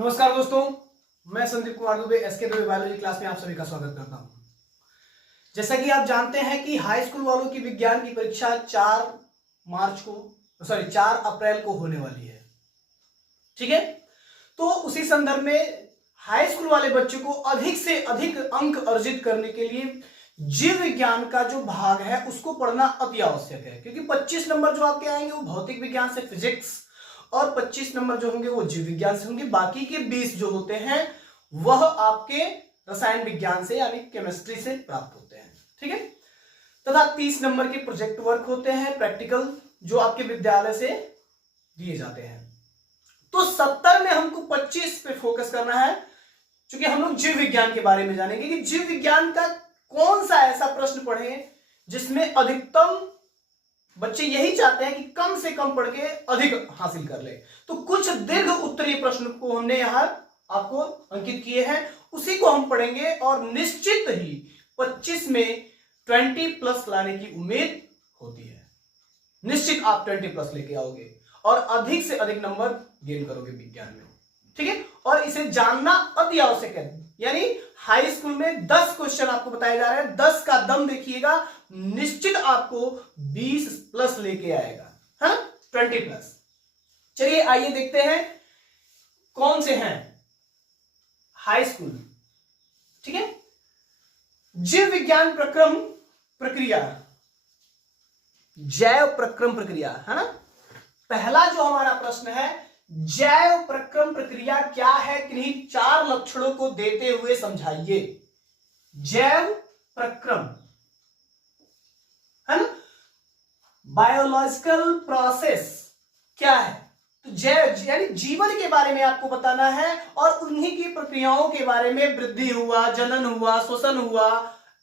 नमस्कार दोस्तों, मैं Sandeep Kumar Dubey SK Dubey biology class में आप सभी का स्वागत करता हूं। जैसा कि आप जानते हैं कि हाई स्कूल वालों की विज्ञान की परीक्षा 4 अप्रैल को होने वाली है। ठीक है, तो उसी संदर्भ में हाई स्कूल वाले बच्चों को अधिक से अधिक अंक अर्जित करने के लिए जीव विज्ञान का जो भाग है उसको पढ़ना अति आवश्यक है, क्योंकि 25 नंबर जो आपके आएंगे वो भौतिक विज्ञान से फिजिक्स और 25 नंबर जो होंगे वो जीव विज्ञान से होंगे। बाकी के 20 जो होते हैं वह आपके रसायन विज्ञान से यानी केमिस्ट्री से प्राप्त होते हैं। ठीक है, तथा 30 नंबर के प्रोजेक्ट वर्क होते हैं, प्रैक्टिकल, जो आपके विद्यालय से दिए जाते हैं। तो 70 में हमको 25 पे फोकस करना है, क्योंकि हम लोग जीव विज्ञान के बारे में जानेंगे कि जीव विज्ञान का कौन सा ऐसा प्रश्न पढ़े जिसमें अधिकतम बच्चे यही चाहते हैं कि कम से कम पढ़ के अधिक हासिल कर ले। तो कुछ दीर्घ उत्तरीय प्रश्न को हमने यहां आपको अंकित किए हैं, उसी को हम पढ़ेंगे और निश्चित ही 25 में 20 प्लस लाने की उम्मीद होती है। निश्चित आप 20 प्लस लेके आओगे और अधिक से अधिक नंबर गेन करोगे विज्ञान में। ठीक है, और इसे जानना अति आवश्यक है। यानी हाई स्कूल में 10 क्वेश्चन आपको बताए जा रहे हैं, 10 का दम देखिएगा, निश्चित आपको 20 प्लस लेके आएगा, है 20 प्लस। चलिए आइए देखते हैं कौन से हैं हाई स्कूल। ठीक है, जीव विज्ञान प्रक्रम प्रक्रिया, जैव प्रक्रम प्रक्रिया, है ना। पहला जो हमारा प्रश्न है, जैव प्रक्रम प्रक्रिया क्या है, किन्हीं 4 लक्षणों को देते हुए समझाइए। जैव प्रक्रम, है ना, बायोलॉजिकल प्रोसेस क्या है। तो जैव यानी जीवन के बारे में आपको बताना है और उन्हीं की प्रक्रियाओं के बारे में, वृद्धि हुआ, जनन हुआ, श्वसन हुआ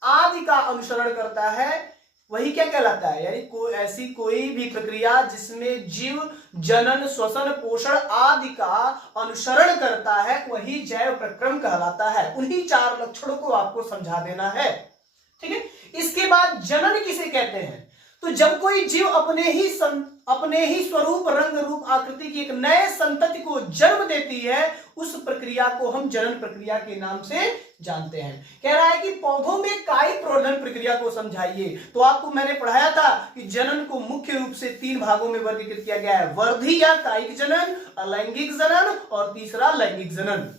आदि का अनुसरण करता है, वही क्या कहलाता है। यानी ऐसी कोई भी प्रक्रिया जिसमें जीव जनन, श्वसन, पोषण आदि का अनुसरण करता है वही जैव प्रक्रम कहलाता है। उन्हीं 4 लक्षणों को आपको समझा देना है। ठीक है, इसके बाद जनन किसे कहते हैं। तो जब कोई जीव अपने ही स्वरूप, रंग, रूप, आकृति की एक नए संतति को जन्म देती है, उस प्रक्रिया को हम जनन प्रक्रिया के नाम से जानते हैं। कह रहा है कि पौधों में कायिक प्रवर्धन प्रक्रिया को समझाइए। तो आपको मैंने पढ़ाया था कि जनन को मुख्य रूप से 3 भागों में वर्गीकृत किया गया है, वर्धी या कायिक जनन, अलैंगिक जनन और तीसरा लैंगिक जनन।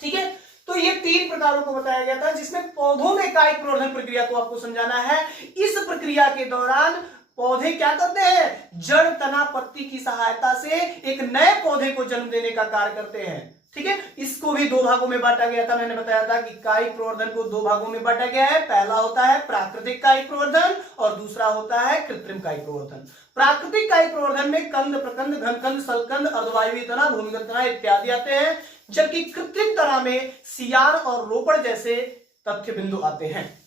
ठीक है, तो ये 3 प्रकारों को बताया गया था, जिसमें पौधों में कायिक प्रवर्धन प्रक्रिया को आपको समझाना है। इस प्रक्रिया के दौरान पौधे क्या करते हैं, जड़, तना, पत्ती की सहायता से एक नए पौधे को जन्म देने का कार्य करते हैं। ठीक है, इसको भी 2 भागों में बांटा गया था। मैंने बताया था कि कायिक प्रवर्धन को 2 भागों में बांटा गया है। पहला होता है प्राकृतिक कायिक प्रवर्धन और दूसरा होता है कृत्रिम कायिक प्रवर्धन। प्राकृतिक कायिक प्रवर्धन में कंद, प्रकंद, घनकंद, सलकंद, अर्धवायवीय तना, भूमिगत तना इत्यादि आते हैं, जबकि कृत्रिम तना में सियार और रोपड़ जैसे तथ्य बिंदु आते हैं।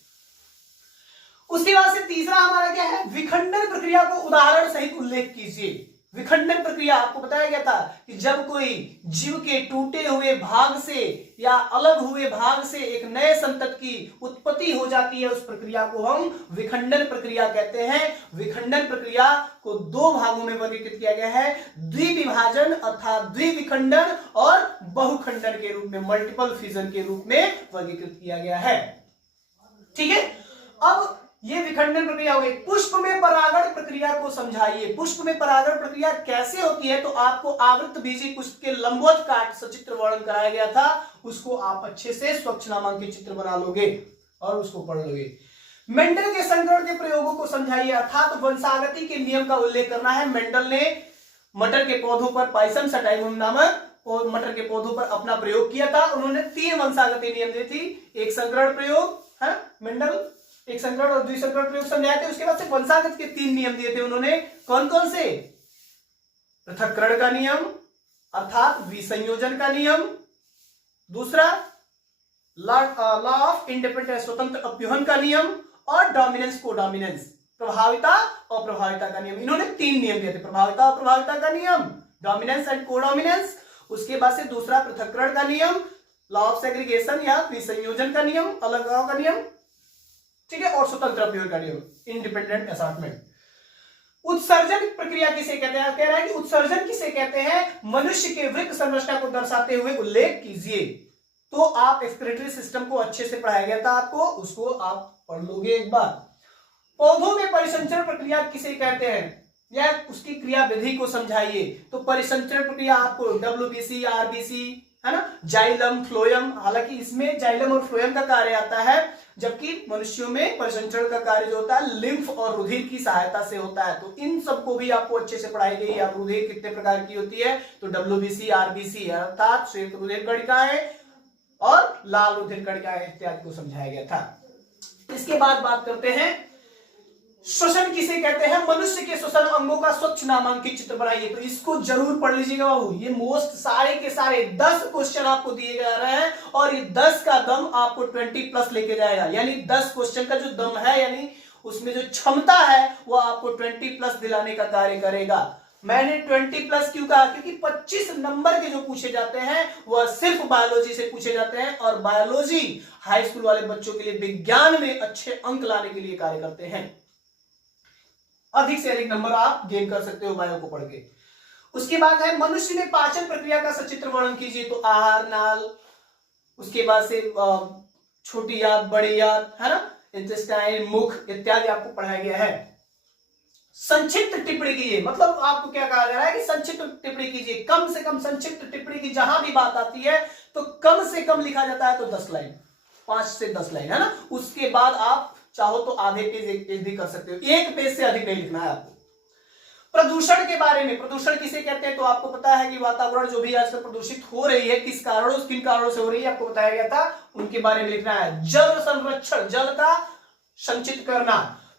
उसके बाद से तीसरा हमारा क्या है, विखंडन प्रक्रिया को उदाहरण सहित उल्लेख कीजिए। विखंडन प्रक्रिया आपको बताया गया था कि जब कोई जीव के टूटे हुए भाग से या अलग हुए भाग से एक नए संतति की उत्पत्ति हो जाती है, उस प्रक्रिया को हम विखंडन प्रक्रिया कहते हैं। विखंडन प्रक्रिया को 2 भागों में वर्गीकृत किया गया है, द्विविभाजन अर्थात द्विविखंडन और बहुखंडन के रूप में, मल्टीपल फिजन के रूप में वर्गीकृत किया गया है। ठीक है, अब ये विखंडन प्रक्रिया हो गई। पुष्प में परागण प्रक्रिया को समझाइए। पुष्प में परागण प्रक्रिया कैसे होती है, तो आपको आवृत बीजी पुष्प के लंबवत काट सचित्र वर्णन कराया गया था, उसको आप अच्छे से स्वच्छ नामांकित चित्र बना लोगे और उसको पढ़ लोगे। मेंडल के संकरण के प्रयोगों को समझाइए, अर्थात वंशागति के नियम का उल्लेख करना है। मेंडल ने मटर के पौधों पर पाइसम सटाइवम नामक मटर के पौधों पर अपना प्रयोग किया था। उन्होंने 3 वंशागति नियम दी थी, एक संकरण प्रयोग है, मेंडल एक संकरण और द्विसंकरण प्रयोग समझाए थे। उसके बाद से वंशागत के 3 नियम दिए थे उन्होंने। कौन कौन से, पृथक्करण का नियम अर्थात विसंयोजन का नियम, दूसरा लॉ ऑफ इंडिपेंडेंट स्वतंत्र अपव्यूहन का नियम और डोमिनेंस कोडोमिनेंस, प्रभाविता और प्रभाविता का नियम। इन्होंने 3 नियम दिए थे, प्रभाविता और प्रभाविता का नियम, डोमिनेंस एंड कोडोमिनेंस। उसके बाद से दूसरा पृथक्करण का नियम, लॉ ऑफ सेग्रीगेशन या विसंयोजन का नियम, अलगाव का नियम। ठीक है, और स्वतंत्र अपव्यूहन का नियम, इंडिपेंडेंट असॉर्टमेंट। उत्सर्जन प्रक्रिया किसे कहते हैं? कह रहा है कि उत्सर्जन किसे कहते हैं? मनुष्य के वृक्क संरचना को दर्शाते हुए उल्लेख कीजिए। तो आप एक्सक्रीटरी सिस्टम को अच्छे से पढ़ाया गया था आपको, उसको आप पढ़ लोगे एक बार। पौधों में परिसंचरण प्रक्रिया किसे कहते हैं या उसकी क्रिया विधि को समझाइए। तो परिसंचरण प्रक्रिया आपको WBC, RBC है ना, जाइलम, फ्लोएम, हालांकि इसमें जाइलम और फ्लोएम का कार्य आता है, जबकि मनुष्यों में परिसंचरण का कार्य जो होता है लिम्फ और रुधिर की सहायता से होता है। तो इन सबको भी आपको अच्छे से पढ़ाई गई है। रुधिर कितने प्रकार की होती है? तो WBC, RBC अर्थात श्वेत रुधिर कणिकाएं और लाल रुधिर कणिकाएं इत्यादि को समझाया गया था। इसके बाद बात करते हैं श्वसन किसे कहते हैं? मनुष्य के श्वसन अंगों का स्वच्छ नामांकित चित्र बनाइए। तो इसको जरूर पढ़ लीजिएगा बाबू, ये मोस्ट सारे के सारे 10 क्वेश्चन आपको दिए जा रहे हैं और ये 10 का दम आपको 20+ लेके जाएगा। यानी 10 क्वेश्चन का जो दम है, यानी उसमें जो क्षमता है वो आपको 20+ दिलाने का कार्य करेगा। मैंने 20+ क्यों कहा? क्योंकि 25 नंबर के जो पूछे जाते हैं वह सिर्फ बायोलॉजी से पूछे जाते हैं और बायोलॉजी हाई स्कूल वाले बच्चों के लिए विज्ञान में अच्छे अंक लाने के लिए कार्य करते हैं। अधिक से अधिक नंबर आप गेन कर सकते हो बायो को पढ़ के। उसके बाद है मनुष्य में पाचन प्रक्रिया का सचित्र वर्णन कीजिए। तो आहार नाल, उसके बाद से छोटी याद, बड़ी याद, है ना, इंटेस्टाइन, मुख इत्यादि आपको पढ़ाया गया है। संक्षिप्त टिप्पणी कीजिए, मतलब आपको क्या कहा जा रहा है कि संक्षिप्त टिप्पणी कीजिए। कम से कम संक्षिप्त टिप्पणी की जहां भी बात आती है तो कम से कम लिखा जाता है तो 10 लाइन, 5 से 10 लाइन, है ना। उसके बाद आप चाहो तो आधे पेज, 1 पेज भी कर सकते हो, 1 पेज से अधिक नहीं लिखना है आपको। प्रदूषण के बारे में, प्रदूषण किसे कहते हैं? तो आपको पता है कि वातावरण जो भी आजकल प्रदूषित हो रही है, किस कारणों, किन कारणों से हो रही है, आपको बताया गया था, उनके बारे में लिखना है। जल संरक्षण, जल का संचित करना।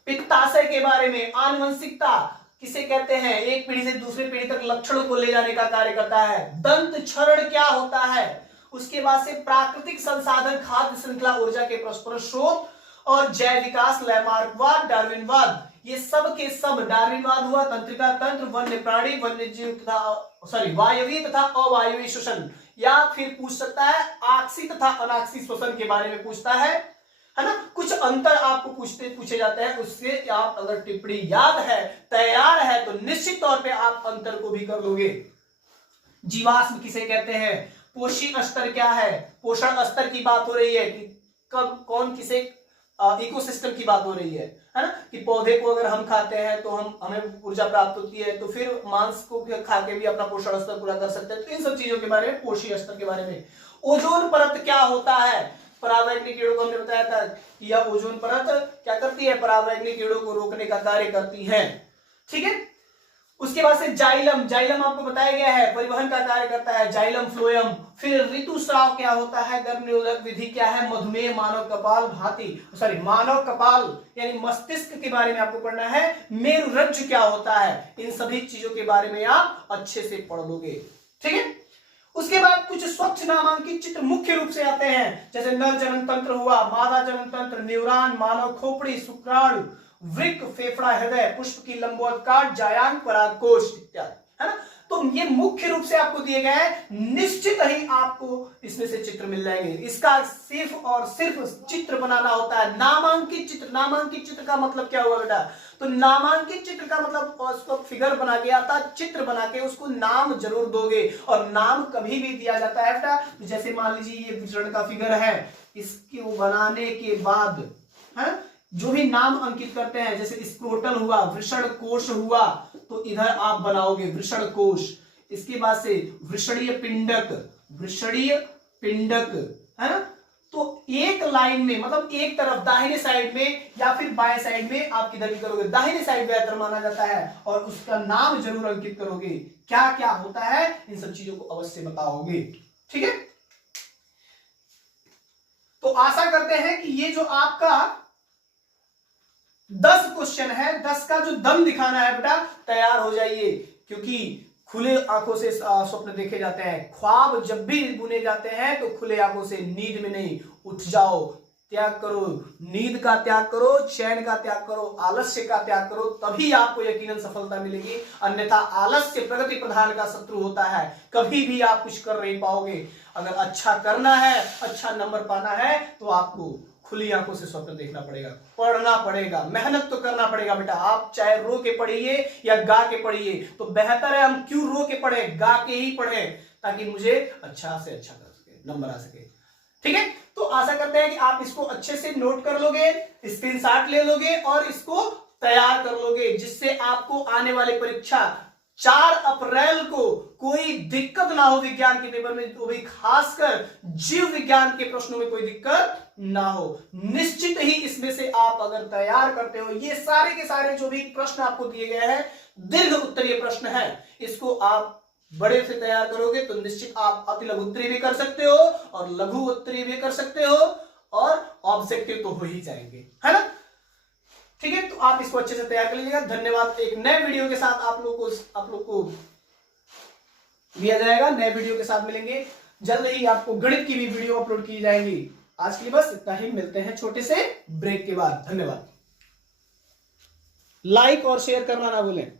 पित्ताशय के बारे में, आनुवंशिकता किसे कहते हैं? एक पीढ़ी से दूसरी पीढ़ी तक लक्षणों को ले जाने का कार्य करता है। दंत क्षरण क्या होता है? उसके बाद से प्राकृतिक संसाधन, खाद्य श्रृंखला, ऊर्जा के परस्पर स्रोत और जैव विकास, लैमार्कवाद, डार्विनवाद, ये सब के सब, डार्विनवाद हुआ तंत्रिका तंत्र, वन्य प्राणी, वन्य जीव तथा वायवीय तथा अवायवीय श्वसन, या फिर पूछ सकता है आक्सी तथा अनाक्सी श्वसन के बारे में पूछता है ना। कुछ अंतर आपको पूछे जाते हैं, उससे आप अगर टिप्पणी याद है, तैयार है, तो निश्चित तौर पे आप अंतर को भी कर लोगे। जीवाश्म किसे कहते हैं? पोषण स्तर क्या है? पोषण स्तर की बात हो रही है कि कब कौन किसे, इकोसिस्टम की बात हो रही है ना, कि पौधे को अगर हम खाते हैं तो हमें ऊर्जा प्राप्त होती है, तो फिर मांस को खा के भी अपना पोषण स्तर पूरा कर सकते हैं। तो इन सब चीजों के बारे में, पोषण स्तर के बारे में। ओजोन परत क्या होता है? परावैंगनिक कीड़ों को हमने बताया था कि यह ओजोन परत क्या करती है? परावैंगनिक कीड़ों को रोकने का कार्य करती है। ठीक है। उसके बाद से जाइलम, जाइलम आपको बताया गया है परिवहन का कार्य करता है, जाइलम फ्लोएम। फिर ऋतुस्राव क्या होता है? गर्भ निरोधक विधि क्या है? मधुमेह, मानव कपाल भाती, मानव कपाल यानी मस्तिष्क के बारे में आपको पढ़ना है। मेरुरज्जु क्या होता है? इन सभी चीजों के बारे में आप अच्छे से पढ़ लोगे। ठीक है। उसके बाद कुछ स्वच्छ नामांकित चित्र मुख्य रूप से आते हैं, जैसे नर जनन तंत्र हुआ, मादा जनन तंत्र, न्यूरॉन, मानव खोपड़ी, शुक्राणु, वृक्क, फेफड़ा, हृदय, पुष्प की लंबवत काट, जायांग, परागकोश इत्यादि, है ना। तो ये मुख्य रूप से आपको दिए गए हैं। निश्चित ही आपको इसमें से चित्र मिल जाएंगे। इसका सिर्फ और सिर्फ चित्र बनाना होता है, नामांकित चित्र। नामांकित चित्र का मतलब क्या हुआ बेटा? तो नामांकित चित्र का मतलब उसको फिगर बना के आता, चित्र बना के उसको नाम जरूर दोगे। और नाम कभी भी दिया जाता है बेटा, जैसे मान लीजिए ये विचरण का फिगर है, इसको बनाने के बाद है जो भी नाम अंकित करते हैं, जैसे स्क्रोटल हुआ, वृषण कोश हुआ, तो इधर आप बनाओगे वृषण कोश। इसके बाद से वृषणीय पिंडक, वृषणीय पिंडक, है ना। तो एक लाइन में, मतलब एक तरफ दाहिने साइड में या फिर बाएं साइड में आप किधर भी करोगे, दाहिने साइड बेहतर माना जाता है, और उसका नाम जरूर अंकित करोगे। क्या क्या होता है इन सब चीजों को अवश्य बताओगे। ठीक है। तो आशा करते हैं कि ये जो आपका 10 क्वेश्चन है, 10 का जो दम दिखाना है बेटा, तैयार हो जाइए, क्योंकि खुले आंखों से स्वप्न देखे जाते हैं। ख्वाब जब भी बुने जाते हैं तो खुले आंखों से, नींद में नहीं। उठ जाओ, त्याग करो, नींद का त्याग करो, चैन का त्याग करो, आलस्य का त्याग करो, तभी आपको यकीनन सफलता मिलेगी। अन्यथा आलस्य प्रगति प्रधान का शत्रु होता है, कभी भी आप कुछ कर नहीं पाओगे। अगर अच्छा करना है, अच्छा नंबर पाना है, तो आपको खुली आंखों से स्वप्न देखना पड़ेगा, पढ़ना पड़ेगा, मेहनत तो करना पड़ेगा बेटा। आप चाहे रो के पढ़िए या गा के पढ़िए, तो बेहतर है हम क्यों रो के पढ़े, गा के ही पढ़े, ताकि मुझे अच्छा से अच्छा कर सके, नंबर आ सके। ठीक है, तो आशा करते हैं कि आप इसको अच्छे से नोट कर लोगे, स्क्रीनशॉट ले लोगे और इसको तैयार कर लोगे, जिससे आपको आने वाली परीक्षा 4 अप्रैल को कोई दिक्कत ना हो विज्ञान के पेपर में, तो भी खासकर जीव विज्ञान के प्रश्नों में कोई दिक्कत ना हो। निश्चित ही इसमें से आप अगर तैयार करते हो, ये सारे के सारे जो भी प्रश्न आपको दिए गए हैं दीर्घ उत्तरीय प्रश्न है, इसको आप बड़े से तैयार करोगे तो निश्चित आप अति लघु उत्तरीय भी कर सकते हो और लघु उत्तरीय भी कर सकते हो और ऑब्जेक्टिव तो हो ही जाएंगे, है ना। ठीक है, तो आप इसको अच्छे से तैयार कर लीजिएगा। धन्यवाद। एक नए वीडियो के साथ आप लोग को दिया जाएगा, नए वीडियो के साथ मिलेंगे जल्द ही। आपको गणित की भी वीडियो अपलोड की जाएंगी। आज के लिए बस इतना ही, मिलते हैं छोटे से ब्रेक के बाद। धन्यवाद। लाइक और शेयर करना ना भूलें।